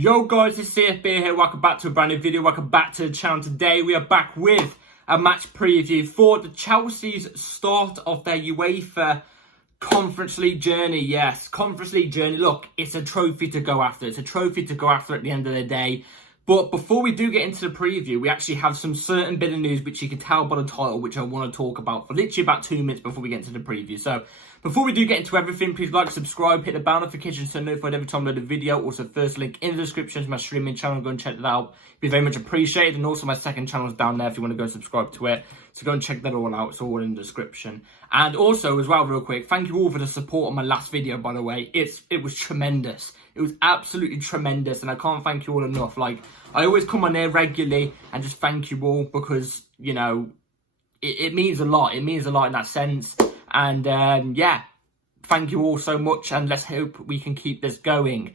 Yo guys, it's CFB here. Welcome back to a brand new video. Welcome back to the channel. Today we are back with a match preview for the Chelsea's start of their UEFA Conference League journey. Yes, Conference League journey. Look, it's a trophy to go after. It's a trophy to go after at the end of the day. But before we do get into the preview, we actually have some certain bit of news which you can tell by the title, which I want to talk about for literally about 2 minutes before we get into the preview. So before we do get into everything, please like, subscribe, hit the bell notification so notified every time I load a video. Also, first link in the description to my streaming channel. Go and check that out. It'd be very much appreciated. And also my second channel is down there if you want to go and subscribe to it. So go and check that all out. It's all in the description. And also, as well, real quick, thank you all for the support on my last video, by the way. It was tremendous. It was absolutely tremendous. And I can't thank you all enough. Like, I always come on here regularly and just thank you all because, you know, it means a lot. It means a lot in that sense. And, yeah, thank you all so much. And let's hope we can keep this going.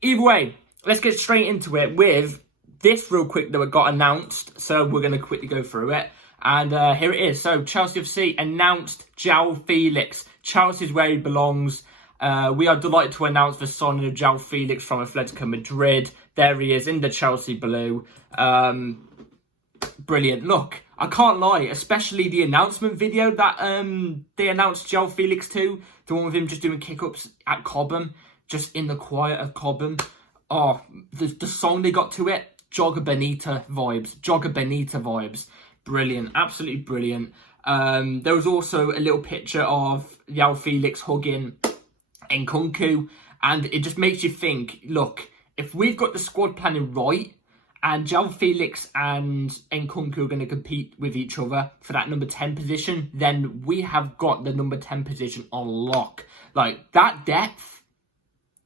Either way, let's get straight into it with this real quick that got announced. So we're going to quickly go through it. And here it is. So Chelsea FC announced João Felix. Chelsea's where he belongs. We are delighted to announce the signing of João Felix from Atletico Madrid. There he is in the Chelsea blue. Brilliant. Look, I can't lie, especially the announcement video that they announced João Felix to. The one with him just doing kick-ups at Cobham, just in the quiet of Cobham. Oh, the song they got to it, Jogger Benita vibes. Brilliant, absolutely brilliant. There was also a little picture of João Felix hugging Nkunku, and it just makes you think, look, if we've got the squad planning right, and João Felix and Nkunku are going to compete with each other for that number 10 position, then we have got the number 10 position on lock. Like, that depth,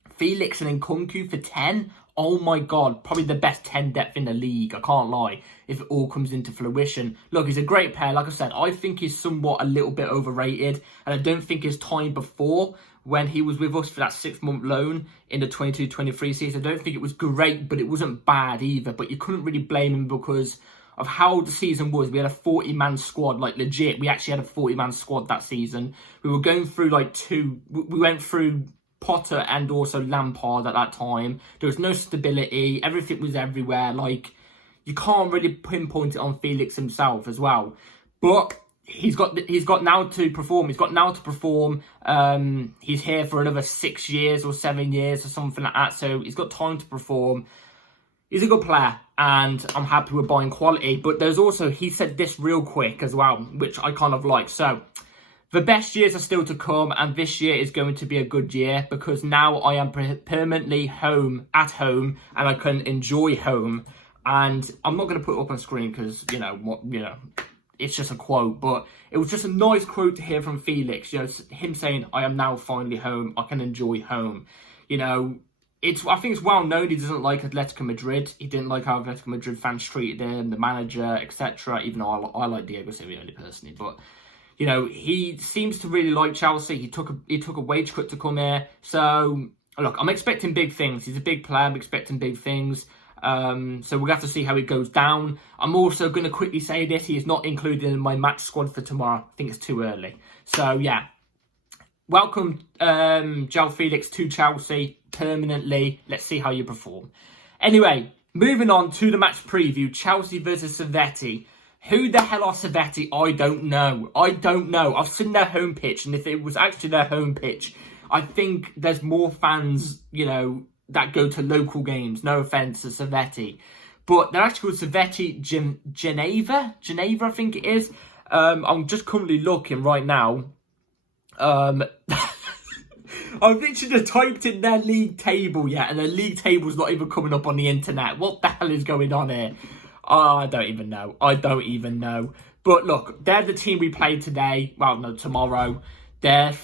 Felix and Nkunku for 10, oh my God, probably the best 10 depth in the league, I can't lie, if it all comes into fruition. Look, he's a great player, like I said, I think he's somewhat a little bit overrated, and I don't think his time before, when he was with us for that 6-month loan in the 22-23 season, I don't think it was great, but it wasn't bad either. But you couldn't really blame him because of how the season was. We had a 40-man squad, like legit. We actually had a 40-man squad that season. We were going through we went through Potter and also Lampard at that time. There was no stability. Everything was everywhere. Like, you can't really pinpoint it on Felix himself as well. But he's got now to perform. He's here for another 6 years or 7 years or something like that. So he's got time to perform. He's a good player, and I'm happy with buying quality. But there's also, he said this real quick as well, which I kind of like. So the best years are still to come, and this year is going to be a good year because now I am permanently at home, and I can enjoy home. And I'm not going to put it up on screen because it's just a quote, but it was just a nice quote to hear from Felix. You know, him saying, "I am now finally home. I can enjoy home." You know, I think it's well known he doesn't like Atletico Madrid. He didn't like how Atletico Madrid fans treated him, the manager, etc. Even though I like Diego Simeone personally, but you know, he seems to really like Chelsea. He took a wage cut to come here. So look, I'm expecting big things. He's a big player. I'm expecting big things. So we'll have to see how it goes down. I'm also going to quickly say this. He is not included in my match squad for tomorrow. I think it's too early. So, yeah. Welcome, João Felix to Chelsea permanently. Let's see how you perform. Anyway, moving on to the match preview. Chelsea versus Servette. Who the hell are Servette? I don't know. I've seen their home pitch. And if it was actually their home pitch, I think there's more fans, you know, that go to local games. No offence to Servette. But they're actually called Servette Geneva, I think it is. I'm just currently looking right now. I've literally just typed in their league table yet, and their league table's not even coming up on the internet. What the hell is going on here? I don't even know. But look, they're the team we played today. Well, no, tomorrow. I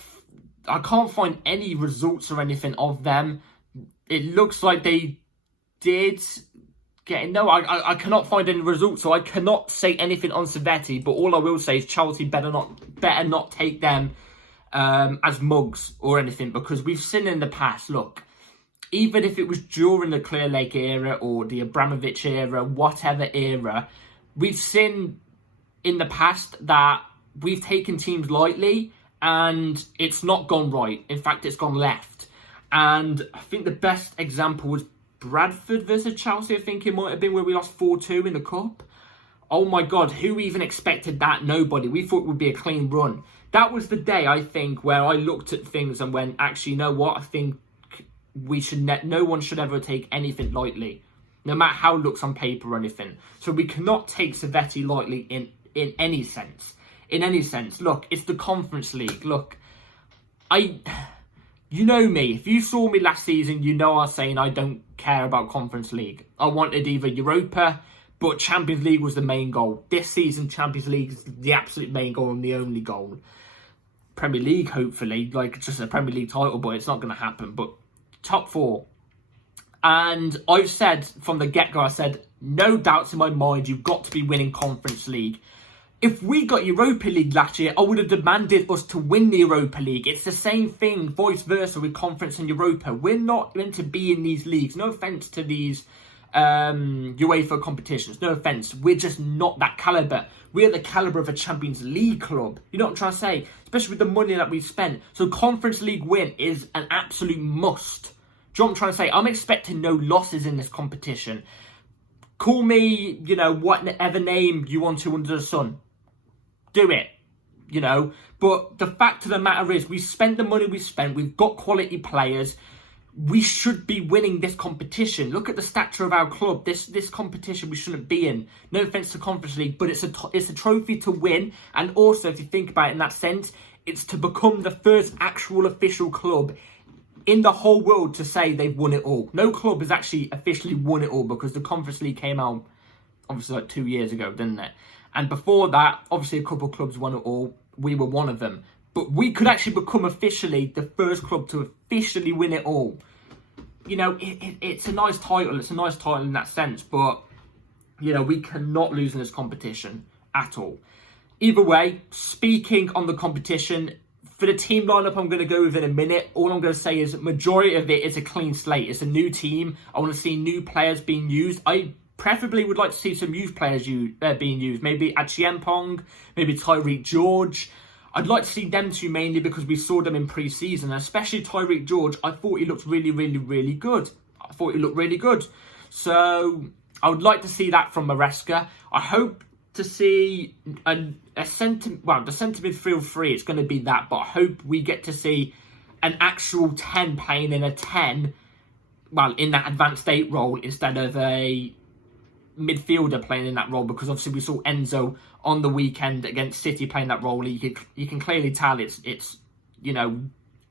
can't find any results or anything of them. It looks like they did get... No, I cannot find any results, so I cannot say anything on Servette. But all I will say is Chelsea better not take them as mugs or anything, because we've seen in the past, look, even if it was during the Clear Lake era or the Abramovich era, whatever era, we've seen in the past that we've taken teams lightly and it's not gone right. In fact, it's gone left. And I think the best example was Bradford versus Chelsea, I think it might have been, where we lost 4-2 in the cup. Oh my God, who even expected that? Nobody. We thought it would be a clean run. That was the day, I think, where I looked at things and went, actually, you know what? I think we should no one should ever take anything lightly, no matter how it looks on paper or anything. So we cannot take Servette lightly in any sense. In any sense. Look, it's the Conference League. Look, you know me. If you saw me last season, you know I was saying I don't care about Conference League. I wanted either Europa, but Champions League was the main goal. This season, Champions League is the absolute main goal and the only goal. Premier League, hopefully, like just a Premier League title, but it's not going to happen. But top 4. And I've said from the get-go, I said, no doubts in my mind, you've got to be winning Conference League. If we got Europa League last year, I would have demanded us to win the Europa League. It's the same thing, vice versa, with Conference and Europa. We're not meant to be in these leagues. No offence to these UEFA competitions. No offence. We're just not that calibre. We're the calibre of a Champions League club. You know what I'm trying to say? Especially with the money that we've spent. So Conference League win is an absolute must. Do you know what I'm trying to say? I'm expecting no losses in this competition. Call me, you know, whatever name you want to under the sun. Do it, you know. But the fact of the matter is, we spent the money we spent. We've got quality players. We should be winning this competition. Look at the stature of our club. This competition we shouldn't be in. No offence to Conference League, but it's a trophy to win. And also, if you think about it in that sense, it's to become the first actual official club in the whole world to say they've won it all. No club has actually officially won it all, because the Conference League came out obviously like 2 years ago, didn't it? And before that, obviously a couple of clubs won it all. We were one of them. But we could actually become officially the first club to officially win it all. You know, it's a nice title. It's a nice title in that sense. But, you know, we cannot lose in this competition at all. Either way, speaking on the competition, for the team lineup I'm going to go with in a minute, all I'm going to say is majority of it is a clean slate. It's a new team. I want to see new players being used. I preferably would like to see some youth players being used. Maybe Achiempong, maybe Tyreek George. I'd like to see them two mainly because we saw them in pre-season. And especially Tyreek George, I thought he looked really, really, really good. I thought he looked really good. So I would like to see that from Maresca. I hope to see the centre midfield 3, it's going to be that. But I hope we get to see an actual 10 playing in a 10, well, in that advanced 8 role instead of a midfielder playing in that role, because obviously we saw Enzo on the weekend against City playing that role. You can clearly tell it's you know,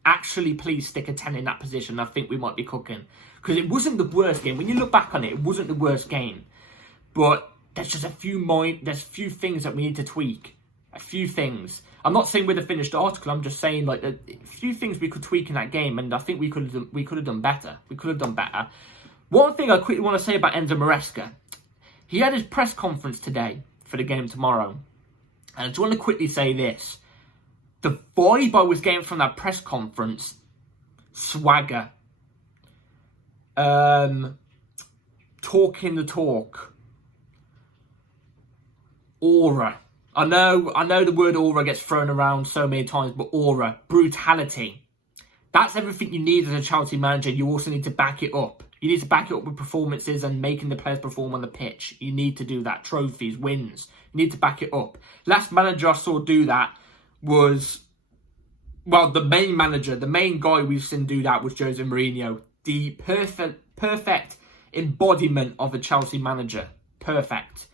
actually please stick a 10 in that position. I think we might be cooking, because it wasn't the worst game. When you look back on it, it wasn't the worst game, but there's just a few things that we need to tweak. A few things. I'm not saying we're the finished article. I'm just saying like a few things we could tweak in that game, and I think we could have done better. We could have done better. One thing I quickly want to say about Enzo Maresca. He had his press conference today for the game tomorrow. And I just want to quickly say this. The vibe I was getting from that press conference, swagger. Talking the talk. Aura. I know the word aura gets thrown around so many times, but aura. Brutality. That's everything you need as a Chelsea manager. You also need to back it up. You need to back it up with performances and making the players perform on the pitch. You need to do that. Trophies, wins. You need to back it up. Last manager I saw do that was, well, the main manager, the main guy we've seen do that was Jose Mourinho. The perfect embodiment of a Chelsea manager. Perfect.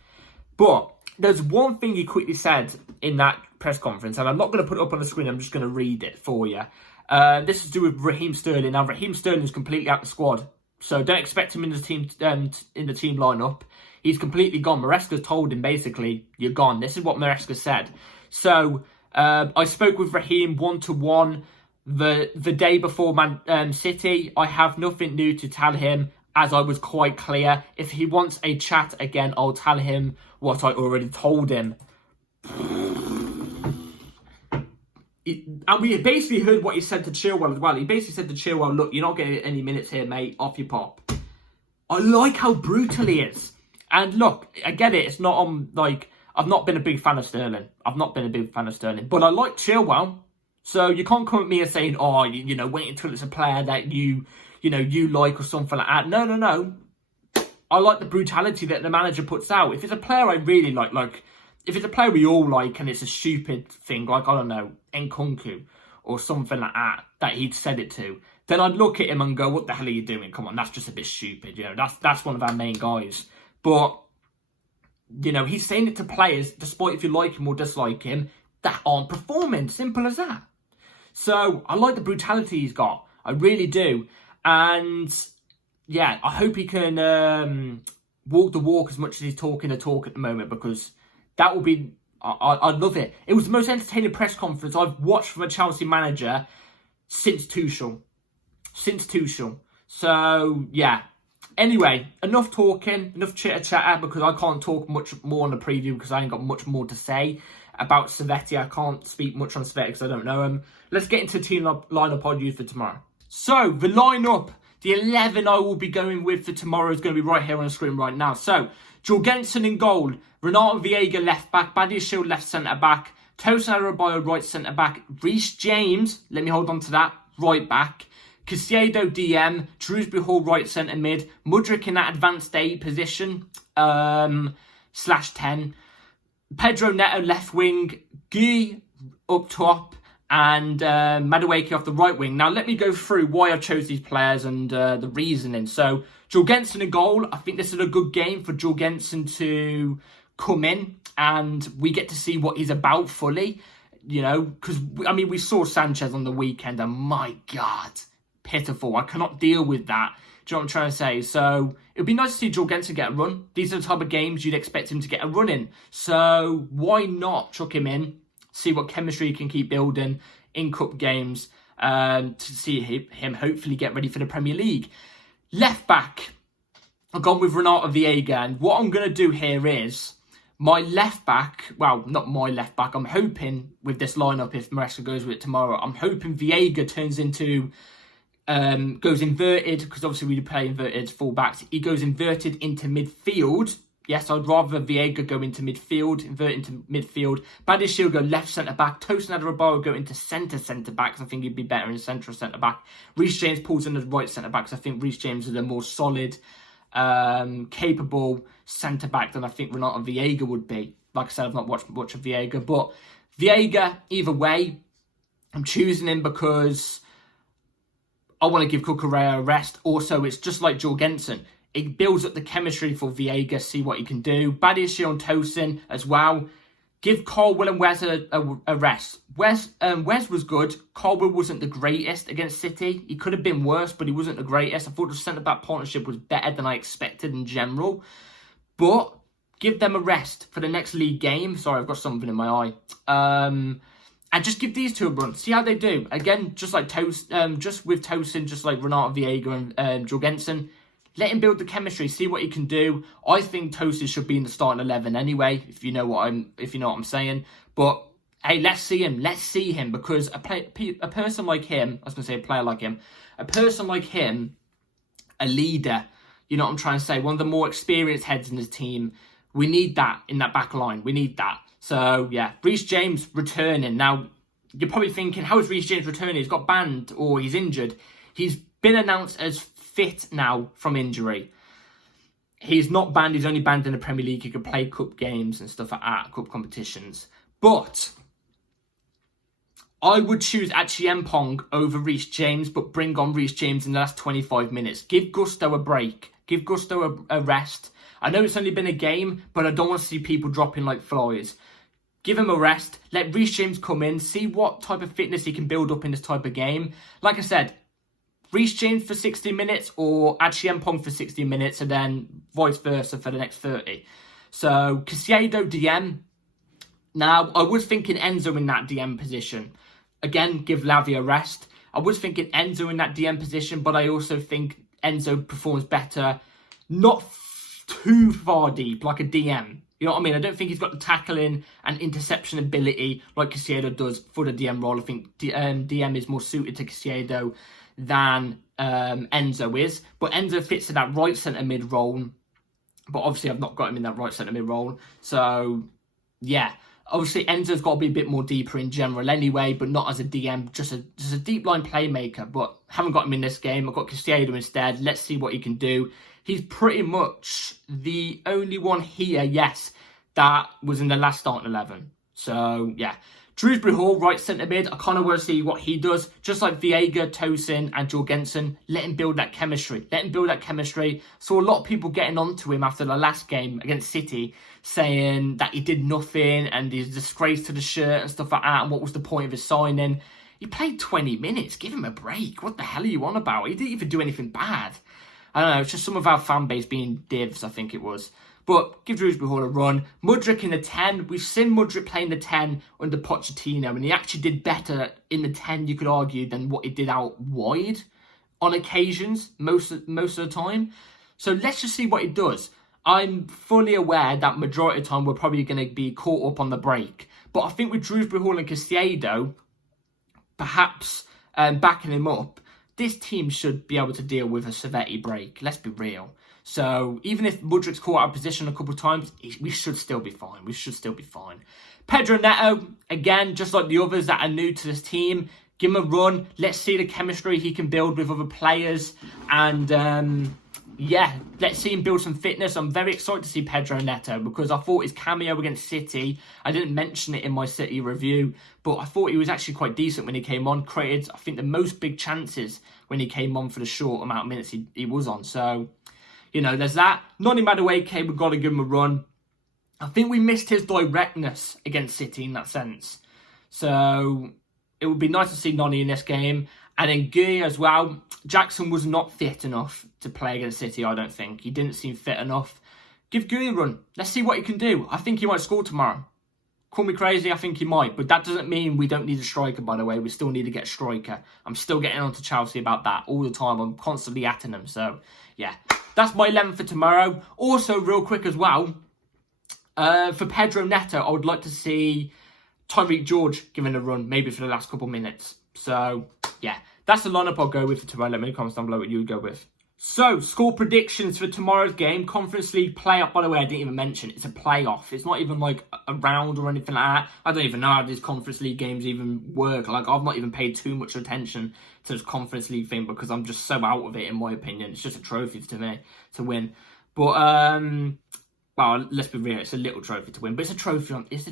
But there's one thing he quickly said in that press conference, and I'm not going to put it up on the screen. I'm just going to read it for you. This is to do with Raheem Sterling. Now, Raheem Sterling is completely out of the squad. So don't expect him in the team lineup. He's completely gone. Maresca's told him basically, you're gone. This is what Maresca said. So I spoke with Raheem one-to-one the day before Man City. I have nothing new to tell him, as I was quite clear. If he wants a chat again, I'll tell him what I already told him. And we basically heard what he said to Chilwell as well. He basically said to Chilwell, look, you're not getting any minutes here, mate. Off you pop. I like how brutal he is. And look, I get it. It's not on, like, I've not been a big fan of Sterling. But I like Chilwell. So you can't come at me and saying, oh, you know, wait until it's a player that you you like or something like that. No. I like the brutality that the manager puts out. If it's a player I really like if it's a player we all like and it's a stupid thing, like, I don't know, Nkunku or something like that he'd said it to, then I'd look at him and go, what the hell are you doing? Come on, that's just a bit stupid. That's one of our main guys. But, he's saying it to players, despite if you like him or dislike him, that aren't performing. Simple as that. So, I like the brutality he's got. I really do. And, yeah, I hope he can walk the walk as much as he's talking the talk at the moment, because that will be... I'd love it. It was the most entertaining press conference I've watched from a Chelsea manager since Tuchel. So, yeah. Anyway, enough talking, enough chitter-chatter, because I can't talk much more on the preview because I ain't got much more to say about Servette. I can't speak much on Servette because I don't know him. Let's get into the team lineup I'd use for tomorrow. So, the lineup, the 11 I will be going with for tomorrow is going to be right here on the screen right now. So, Jorgensen in goal, Renato Viega left back, Badiashile left centre back, Tosin Adebayo right centre back, Reece James, let me hold on to that, right back, Caicedo DM, Shrewsbury Hall right centre mid, Mudryk in that advanced A position, /10, Pedro Neto left wing, Guy up top, and Madueke off the right wing. Now, let me go through why I chose these players and the reasoning. So, Jorgensen in goal. I think this is a good game for Jorgensen to come in and we get to see what he's about fully. Because, we saw Sanchez on the weekend and my God, pitiful. I cannot deal with that. Do you know what I'm trying to say? So, it would be nice to see Jorgensen get a run. These are the type of games you'd expect him to get a run in. So, why not chuck him in? See what chemistry he can keep building in cup games to see him hopefully get ready for the Premier League. Left back, I've gone with Renato Viega, and what I'm going to do here is my left back, well, not my left back, I'm hoping with this lineup, if Maresca goes with it tomorrow, I'm hoping Viega turns into, goes inverted, because obviously we play inverted full-backs, he goes inverted into midfield. Yes, I'd rather Viega go into midfield, invert into midfield. Badiashile go left centre-back. Tosin Adebayo go into centre-back, because I think he'd be better in central centre-back. Reece James pulls in as right centre-back, because I think Reece James is a more solid, capable centre-back than I think Renato Viega would be. Like I said, I've not watched much of Viega, but Viega, either way, I'm choosing him because I want to give Cucurella a rest. Also, it's just like Jorgensen. It builds up the chemistry for Viega, see what he can do. Badiashile and Tosin as well. Give Colwill and Wes a rest. Wes was good. Colwill wasn't the greatest against City. He could have been worse, but he wasn't the greatest. I thought the centre-back partnership was better than I expected in general. But give them a rest for the next league game. Sorry, I've got something in my eye. And just give these two a run. See how they do. Again, just like just with Tosin, just like Renato Viega and Jorgensen. Let him build the chemistry, see what he can do. I think Tosin should be in the starting 11 anyway, if you know what I'm saying. But hey, let's see him because a person like him, I was going to say a player like him, a person like him, a leader, you know what I'm trying to say, one of the more experienced heads in his team. We need that in that back line. We need that. So yeah, Reece James returning. Now, you're probably thinking, how is Reece James returning? He's got banned or he's injured. He's been announced as fit now from injury. He's not banned. He's only banned in the Premier League. He can play cup games and stuff like that, cup competitions. But I would choose Achiempong over Reece James, but bring on Reece James in the last 25 minutes. Give Gusto a break. Give Gusto a rest. I know it's only been a game, but I don't want to see people dropping like flies. Give him a rest. Let Reece James come in. See what type of fitness he can build up in this type of game. Like I said, Reece James for 60 minutes or Achiempong for 60 minutes and then vice versa for the next 30. So, Caicedo DM. Now, I was thinking Enzo in that DM position. Again, give Lavia a rest. I was thinking Enzo in that DM position, but I also think Enzo performs better, not too far deep, like a DM. You know what I mean? I don't think he's got the tackling and interception ability like Caicedo does for the DM role. I think DM is more suited to Caicedo than Enzo is. But Enzo fits in that right centre mid role. But obviously I've not got him in that right centre mid role. So, yeah. Obviously, Enzo's got to be a bit more deeper in general anyway, but not as a DM, just a deep line playmaker. But haven't got him in this game. I've got Castillo instead. Let's see what he can do. He's pretty much the only one here, yes, that was in the last starting 11. So, yeah. Shrewsbury Hall, right centre mid. I kind of want to see what he does. Just like Viega, Tosin and Jorgensen, let him build that chemistry. Let him build that chemistry. Saw a lot of people getting onto him after the last game against City, saying that he did nothing and he's a disgrace to the shirt and stuff like that, and what was the point of his signing. He played 20 minutes. Give him a break. What the hell are you on about? He didn't even do anything bad. I don't know. It's just some of our fan base being divs, I think it was. But give Shrewsbury Hall a run. Mudryk in the 10. We've seen Mudryk playing the 10 under Pochettino, and he actually did better in the 10, you could argue, than what he did out wide on occasions, most of the time. So let's just see what he does. I'm fully aware that majority of the time we're probably going to be caught up on the break. But I think with Shrewsbury Hall and Castillo, perhaps backing him up, this team should be able to deal with a Servette break. Let's be real. So even if Mudryk's caught out of position a couple of times, we should still be fine. We should still be fine. Pedro Neto, again, just like the others that are new to this team, give him a run. Let's see the chemistry he can build with other players. And yeah, let's see him build some fitness. I'm very excited to see Pedro Neto because I thought his cameo against City, I didn't mention it in my City review, but I thought he was actually quite decent when he came on. Created, I think, the most big chances when he came on for the short amount of minutes he was on. So, you know, there's that. Noni Madueke, we've got to give him a run. I think we missed his directness against City in that sense. So it would be nice to see Noni in this game. And then Guy as well. Jackson was not fit enough to play against City, I don't think. He didn't seem fit enough. Give Guy a run. Let's see what he can do. I think he might score tomorrow. Call me crazy, I think he might. But that doesn't mean we don't need a striker, by the way. We still need to get a striker. I'm still getting on to Chelsea about that all the time. I'm constantly atting them. So, yeah. That's my 11 for tomorrow. Also, real quick as well, for Pedro Neto, I would like to see Tyreek George given a run, maybe for the last couple minutes. So, yeah. That's the lineup I'll go with for tomorrow. Let me know in the comments down below what you would go with. So, score predictions for tomorrow's game. Conference League playoff. By the way, I didn't even mention it's a playoff. It's not even like a round or anything like that. I don't even know how these Conference League games even work. Like, I've not even paid too much attention to this Conference League thing because I'm just so out of it, in my opinion. It's just a trophy to me to win. But, well, let's be real. It's a little trophy to win. But it's a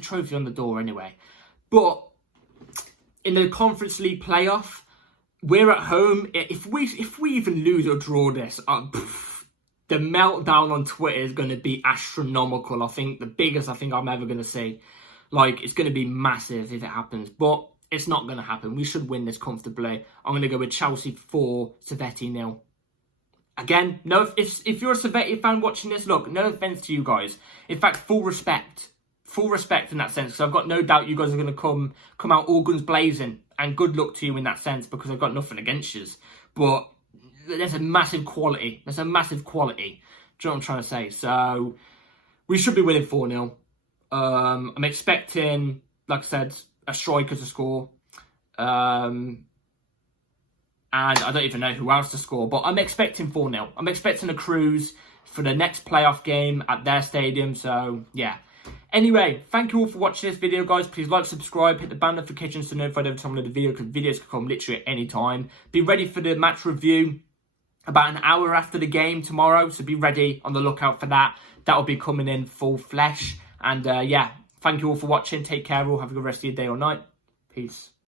trophy on the door anyway. But in the Conference League playoff, we're at home. If we even lose or draw this, the meltdown on Twitter is going to be astronomical. I think the biggest I'm ever going to see. Like, it's going to be massive if it happens. But it's not going to happen. We should win this comfortably. I'm going to go with Chelsea 4, Servette 0. Again, no. If you're a Servette fan watching this, look, no offence to you guys. In fact, full respect. Full respect in that sense. Because I've got no doubt you guys are going to come out all guns blazing. And good luck to you in that sense, because I've got nothing against you. But there's a massive quality. There's a massive quality. Do you know what I'm trying to say? So, we should be winning 4-0. I'm expecting, like I said, a striker to score. And I don't even know who else to score. But I'm expecting 4-0. I'm expecting a cruise for the next playoff game at their stadium. So, yeah. Anyway, thank you all for watching this video, guys. Please like, subscribe, hit the bell notifications to be notified every time I upload a video, because videos can come literally at any time. Be ready for the match review about an hour after the game tomorrow, so be ready on the lookout for that. That'll be coming in full flesh. And yeah, thank you all for watching. Take care all. Have a good rest of your day or night. Peace.